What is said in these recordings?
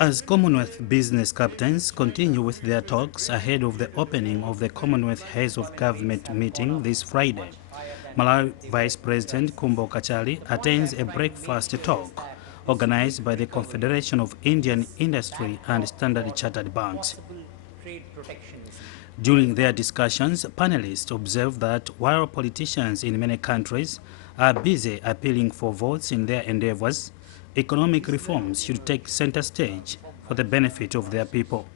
As Commonwealth business captains continue with their talks ahead of the opening of the Commonwealth Heads of Government meeting this Friday, Malawi Vice President Kumbo Kachali attends a breakfast talk organized by the Confederation of Indian Industry and Standard Chartered Banks. During their discussions, panelists observed that while politicians in many countries are busy appealing for votes in their endeavors, economic reforms should take center stage for the benefit of their people.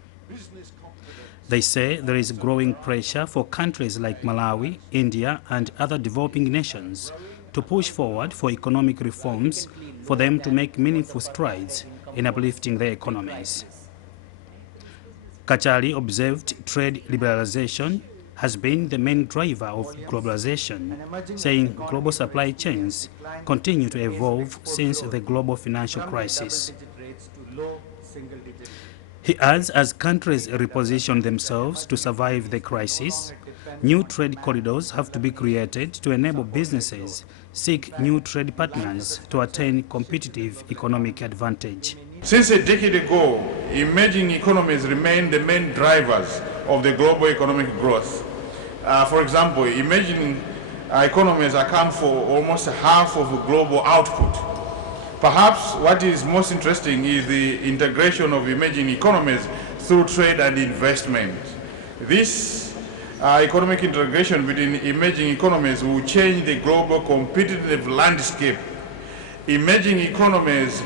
They say there is growing pressure for countries like Malawi, India, and other developing nations to push forward for economic reforms for them to make meaningful strides in uplifting their economies. Kachali observed trade liberalization has been the main driver of globalization, saying global supply chains continue to evolve since the global financial crisis. He adds, as countries reposition themselves to survive the crisis, new trade corridors have to be created to enable businesses seek new trade partners to attain competitive economic advantage. Since a decade ago, emerging economies remain the main drivers of the global economic growth. For example, emerging economies account for almost half of global output. Perhaps what is most interesting is the integration of emerging economies through trade and investment. This economic integration between emerging economies will change the global competitive landscape. Emerging economies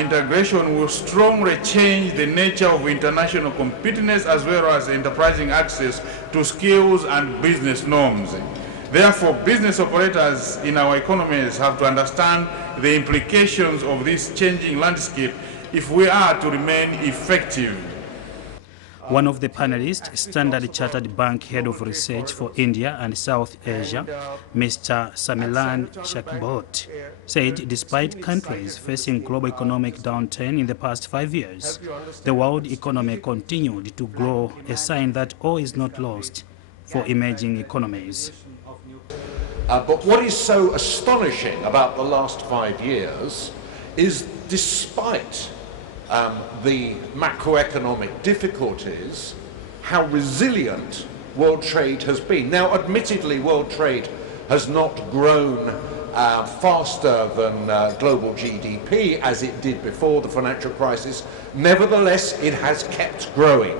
integration will strongly change the nature of international competitiveness as well as enterprising access to skills and business norms. Therefore, business operators in our economies have to understand the implications of this changing landscape if we are to remain effective. One of the panelists, Standard Chartered Bank Head of Research for India and South Asia, Mr. Samilan Shakbot, said despite countries facing global economic downturn in the past 5 years, the world economy continued to grow, a sign that all is not lost for emerging economies. But what is so astonishing about the last 5 years is despite the macroeconomic difficulties, how resilient world trade has been. Now, admittedly, world trade has not grown faster than global GDP as it did before the financial crisis. Nevertheless, it has kept growing.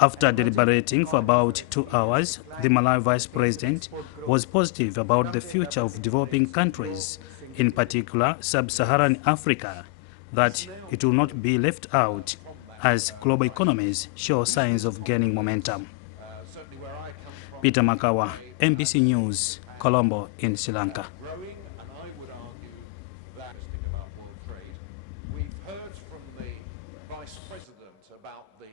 After deliberating for about 2 hours, the Malawi Vice President was positive about the future of developing countries, in particular sub-Saharan Africa, that it will not be left out as global economies show signs of gaining momentum. Peter Makawa, MBC News, Colombo in Sri Lanka. We've heard from the Vice President about the